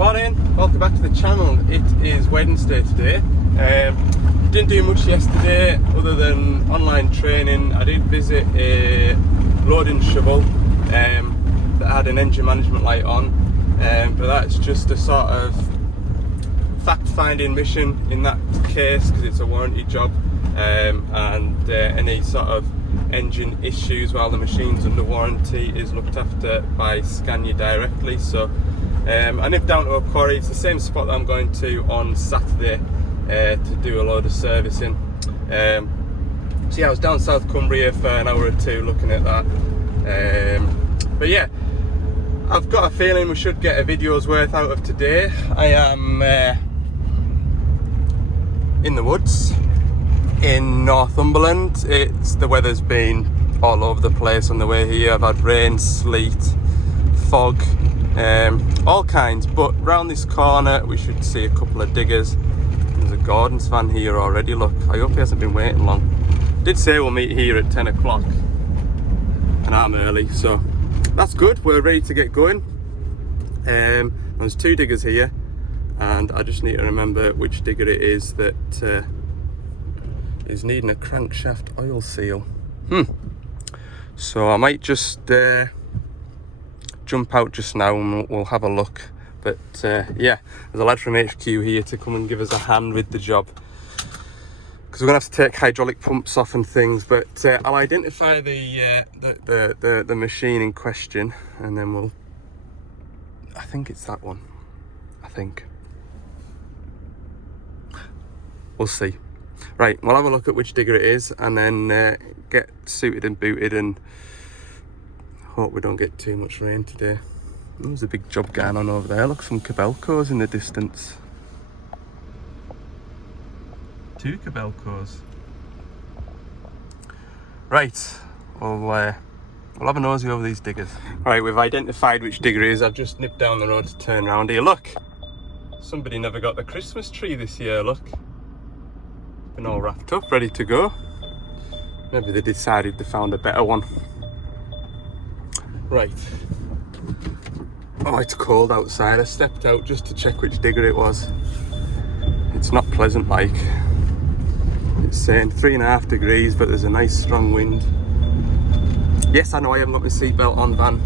Morning, welcome back to the channel. It is Wednesday today. Didn't do much yesterday other than online training. I did visit a loading shovel that had an engine management light on, but that's just a sort of fact-finding mission in that case because it's a warranty job, and any sort of engine issues while the machine's under warranty is looked after by Scania directly. So I nipped down to a quarry. It's the same spot that I'm going to on Saturday to do a load of servicing. So yeah, I was down South Cumbria for an hour or two looking at that. But yeah, I've got a feeling we should get a video's worth out of today. I am in the woods in Northumberland. The weather's been all over the place on the way here. I've had rain, sleet, fog, all kinds, but round this corner we should see a couple of diggers. There's a Gordon's van here already, look. I hope he hasn't been waiting long. Did say we'll meet here at 10 o'clock and I'm early, so that's good. We're ready to get going. There's two diggers here and I just need to remember which digger it is that is needing a crankshaft oil seal. So I might just jump out just now and we'll have a look. But yeah, there's a lad from HQ here to come and give us a hand with the job, because we're gonna have to take hydraulic pumps off and things. But I'll identify the machine in question and then I think it's that one. I think. We'll see. Right, we'll have a look at which digger it is and then get suited and booted and hope we don't get too much rain today. There's a big job going on over there. Look, some Kobelcos in the distance. Two Kobelcos. Right, we'll have a nosy over these diggers. Right, we've identified which digger it is. I've just nipped down the road to turn around here. Look, somebody never got the Christmas tree this year, look. Been all wrapped up, ready to go. Maybe they decided they found a better one. Right. Oh, it's cold outside. I stepped out just to check which digger it was. It's not pleasant like. It's saying 3.5 degrees, but there's a nice strong wind. Yes, I know I haven't got my seatbelt on, van.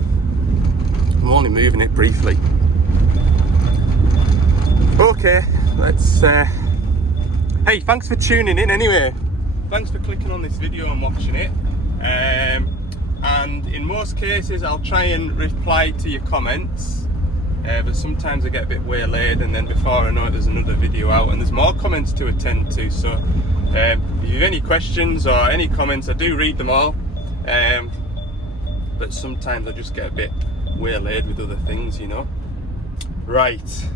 I'm only moving it briefly. Okay, let's hey, thanks for tuning in anyway. Thanks for clicking on this video and watching it. And in most cases I'll try and reply to your comments, but sometimes I get a bit waylaid and then before I know it there's another video out and there's more comments to attend to. So if you have any questions or any comments, I do read them all, but sometimes I just get a bit waylaid with other things, you know. Right,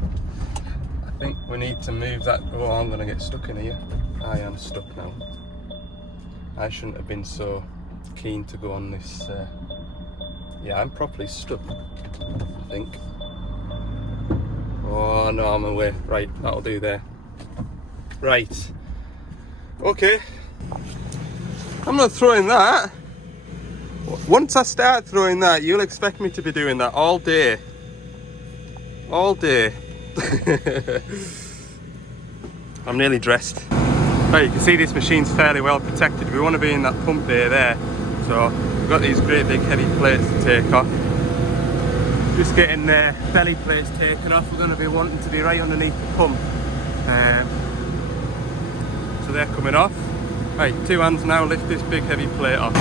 I think we need to move that. Oh, I'm gonna get stuck in here. I am stuck now. I shouldn't have been so keen to go on this. Yeah, I'm properly stuck, I think. Oh no, I'm away. Right, that'll do there. Right, okay, I'm not throwing that. Once I start throwing that, you'll expect me to be doing that all day. All day. I'm nearly dressed. Right, you can see this machine's fairly well protected. We want to be in that pump bay there. So we've got these great big heavy plates to take off. Just getting the belly plates taken off. We're going to be wanting to be right underneath the pump. So they're coming off. Right, two hands now, lift this big heavy plate off.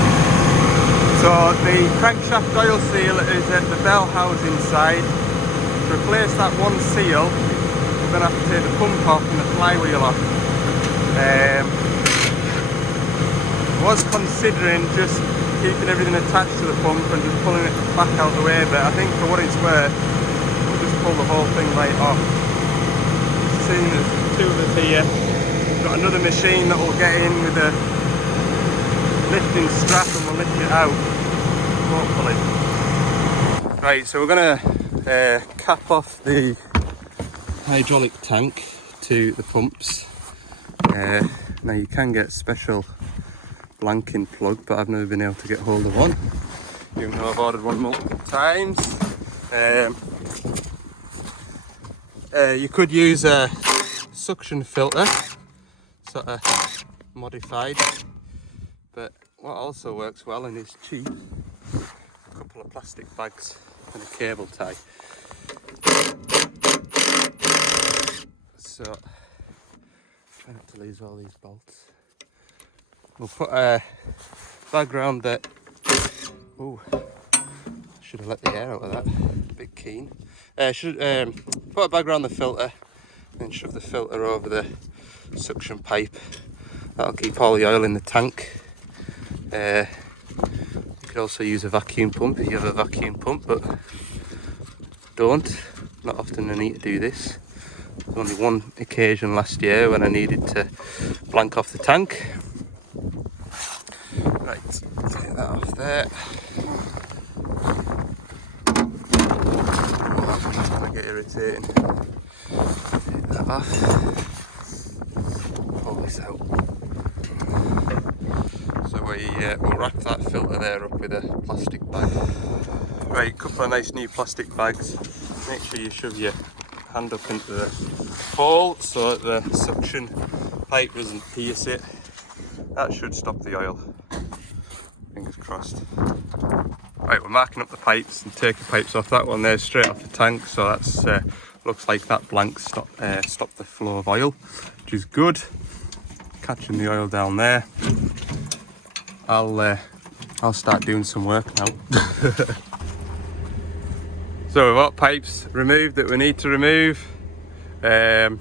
So the crankshaft oil seal is at the bell housing side. To replace that one seal, we're going to have to take the pump off and the flywheel off. I was considering just keeping everything attached to the pump and just pulling it back out the way, but I think for what it's worth, we'll just pull the whole thing right off. Seeing there's two of us here, we've got another machine that will get in with a lifting strap and we'll lift it out, hopefully. Right, so we're going to cap off the hydraulic tank to the pumps. Now you can get special blanking plug, but I've never been able to get hold of one, even though I've ordered one multiple times. You could use a suction filter, sort of modified, but what also works well and is cheap, a couple of plastic bags and a cable tie. So try not to lose all these bolts. We'll put a bag round the, oh, should have let the air out of that, a bit keen. Should put a bag around the filter and shove the filter over the suction pipe. That'll keep all the oil in the tank. You could also use a vacuum pump if you have a vacuum pump, but don't. Not often I need to do this. There's only one occasion last year when I needed to blank off the tank. Right, take that off there. It's gonna get irritating. Take that off. Pull this out. So we'll wrap that filter there up with a plastic bag. Right, a couple of nice new plastic bags. Make sure you shove your hand up into the hole so that the suction pipe doesn't pierce it. That should stop the oil. Fingers crossed. Right, we're marking up the pipes and taking pipes off. That one there straight off the tank, so that's looks like that blank stopped the flow of oil, which is good. Catching the oil down there. I'll start doing some work now. So we've got pipes removed that we need to remove. There's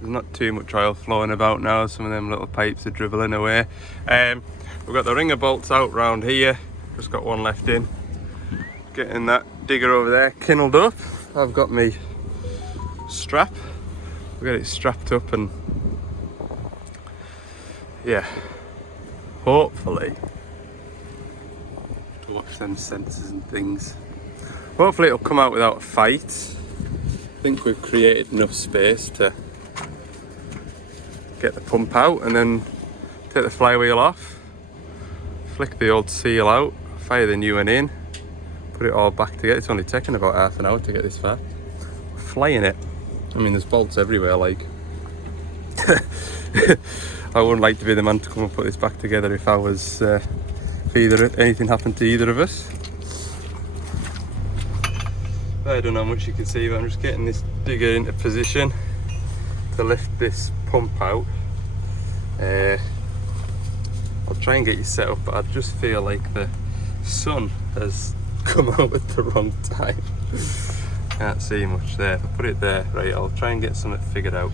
not too much oil flowing about now. Some of them little pipes are dribbling away. We've got the ringer bolts out round here. Just got one left in. Getting that digger over there kinnelled up. I've got me strap. We've got it strapped up and yeah, hopefully, to watch them sensors and things. Hopefully it'll come out without a fight. I think we've created enough space to get the pump out and then take the flywheel off, flick the old seal out, fire the new one in, put it all back together. It's only taken about half an hour to get this far. Flying it. I mean, there's bolts everywhere, like. I wouldn't like to be the man to come and put this back together if I was, if anything happened to either of us. I don't know how much you can see, but I'm just getting this digger into position to lift this pump out. I'll try and get you set up, but I just feel like the sun has come out at the wrong time. Can't see much there. If I put it there, right, I'll try and get something figured out.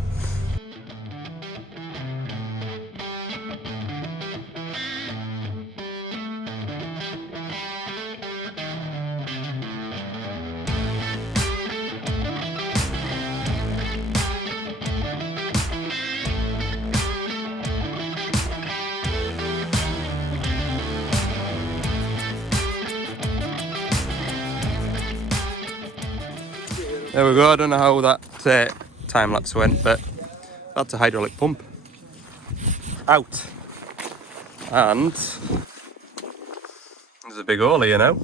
There we go. I don't know how that time lapse went, but that's a hydraulic pump out, and there's a big hole here now.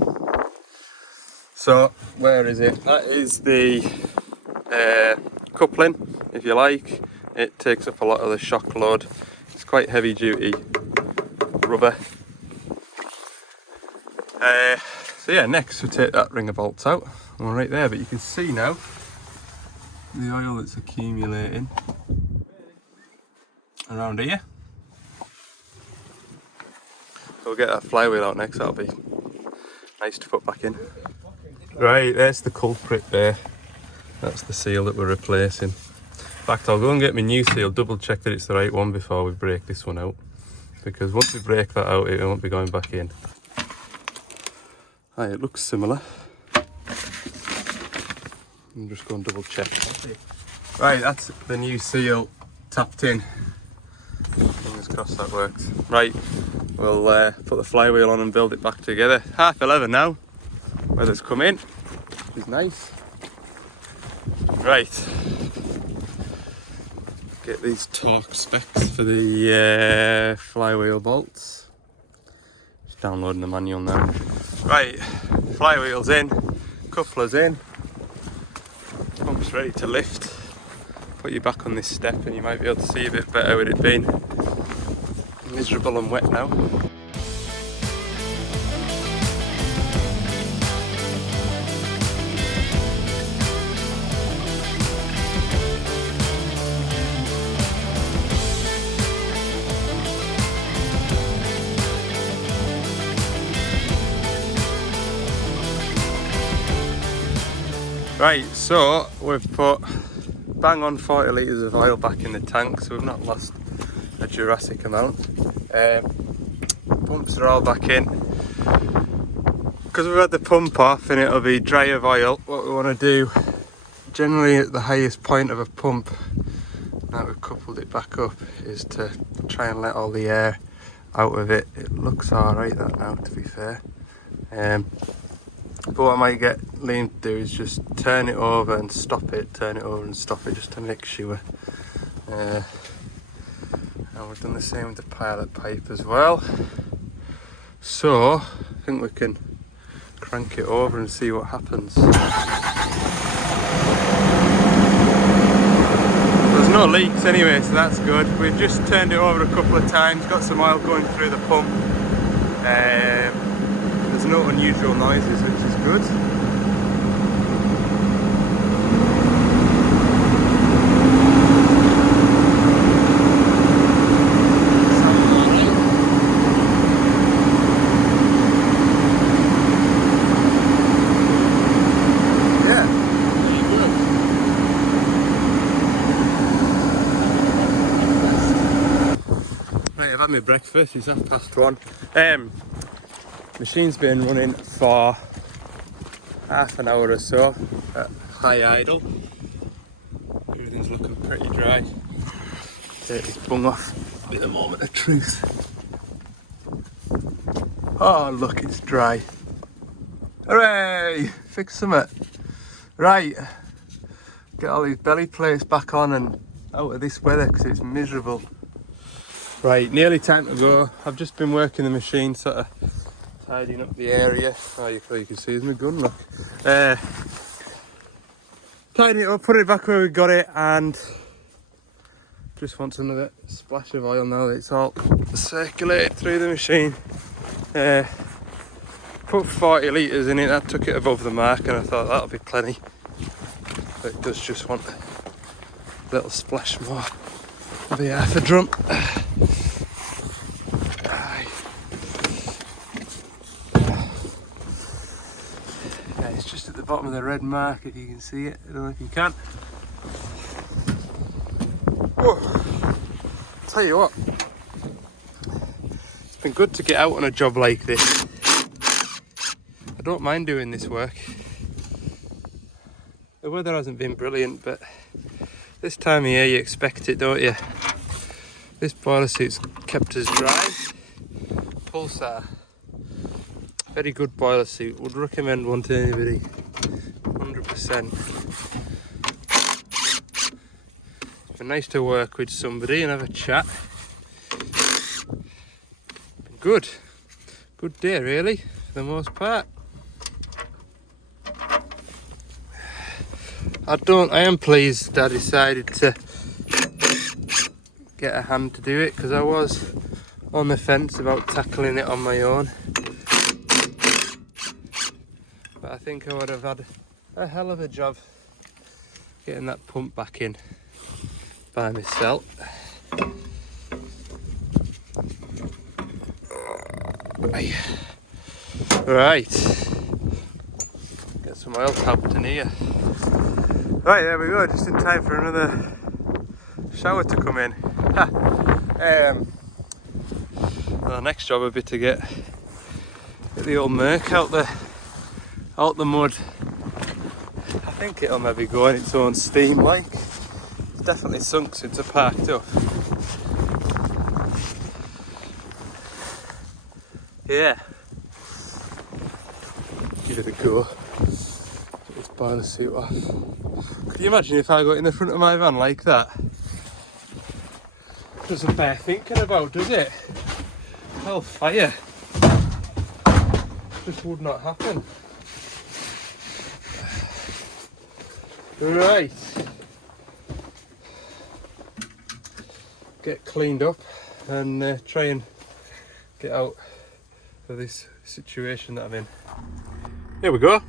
So where is it? That is the coupling, if you like. It takes up a lot of the shock load. It's quite heavy duty rubber. So yeah, next we take that ringer bolts out. One right there, but you can see now the oil that's accumulating around here. So we'll get that flywheel out next. That'll be nice to put back in. Right, there's the culprit there. That's the seal that we're replacing. In fact, I'll go and get my new seal, double check that it's the right one before we break this one out, because once we break that out it won't be going back in. Right, it looks similar. I'm just going to double check. Right, that's the new seal tapped in. Fingers crossed that works. Right, we'll put the flywheel on and build it back together. 11:30 now. Weather's come in, which is nice. Right, get these torque specs for the flywheel bolts. Just downloading the manual now. Right, flywheel's in, coupler's in. pump's ready to lift. Put you back on this step and you might be able to see a bit better with it being miserable and wet now. Right, so we've put bang on 40 litres of oil back in the tank, so we've not lost a Jurassic amount. Pumps are all back in. Because we've had the pump off and it'll be dry of oil, what we want to do, generally at the highest point of a pump, now we've coupled it back up, is to try and let all the air out of it. It looks alright that now, to be fair. But what I might get Liam to do is just turn it over and stop it, turn it over and stop it, just to make sure. And we've done the same with the pilot pipe as well. So I think we can crank it over and see what happens. There's no leaks anyway, so that's good. We've just turned it over a couple of times, got some oil going through the pump. There's no unusual noises, which is good. Yeah. Right, I've had my breakfast, it's 1:30. Machine's been running for half an hour or so at high idle. Everything's looking pretty dry. Take this bung off with a moment of truth. Oh look, it's dry. Hooray! Fix something. Right, get all these belly plates back on and out of this weather because it's miserable. Right, nearly time to go. I've just been working the machine, sort of tidying up the area. Oh, you can see there's my gun, look. Tidying it up, put it back where we got it, and just want another splash of oil now that it's all circulated through the machine. Put 40 litres in it, that took it above the mark, and I thought that'll be plenty. But it does just want a little splash more. Maybe half a drum. It's just at the bottom of the red mark, if you can see it. I don't know if you can. Whoa. Tell you what, it's been good to get out on a job like this. I don't mind doing this work. The weather hasn't been brilliant, but this time of year you expect it, don't you? This boiler suit's kept us dry. Pulsar. Very good boiler suit. Would recommend one to anybody. 100%. It's been nice to work with somebody and have a chat. Good. Good day really, for the most part. I am pleased I decided to get a hand to do it, because I was on the fence about tackling it on my own. But I think I would have had a hell of a job getting that pump back in by myself. Right, get some oil tapped in here. Right, there we go, just in time for another shower to come in. Well, the next job would be to get the old Merc out the mud. I think it'll maybe go on its own steam, like. It's definitely sunk since I parked up. Yeah. Give it a go. Get this boiler suit off. Could you imagine if I got in the front of my van like that? Doesn't bear thinking about, does it? Hellfire. Just would not happen. Right. Get cleaned up and try and get out of this situation that I'm in. Here we go.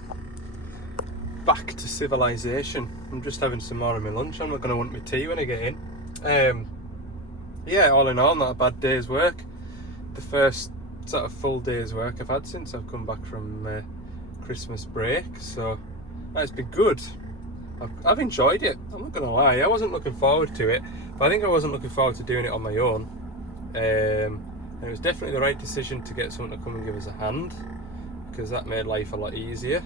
Back to civilization. I'm just having some more of my lunch. I'm not going to want my tea when I get in. Yeah, all in all, not a bad day's work. The first sort of full day's work I've had since I've come back from Christmas break, so it's been good. I've enjoyed it, I'm not going to lie. I wasn't looking forward to it, but I think I wasn't looking forward to doing it on my own. And it was definitely the right decision to get someone to come and give us a hand, because that made life a lot easier.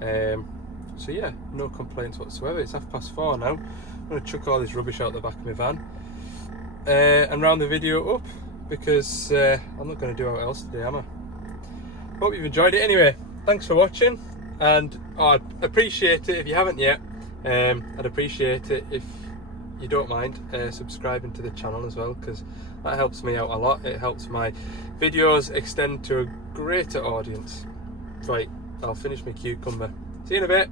So yeah, no complaints whatsoever. It's 4:30 now. I'm going to chuck all this rubbish out the back of my van and round the video up, because I'm not going to do anything else today, am I? Hope you've enjoyed it anyway. Thanks for watching, and I'd appreciate it if you haven't yet. I'd appreciate it if you don't mind subscribing to the channel as well, because that helps me out a lot. It helps my videos extend to a greater audience. Right, I'll finish my cucumber. See you in a bit.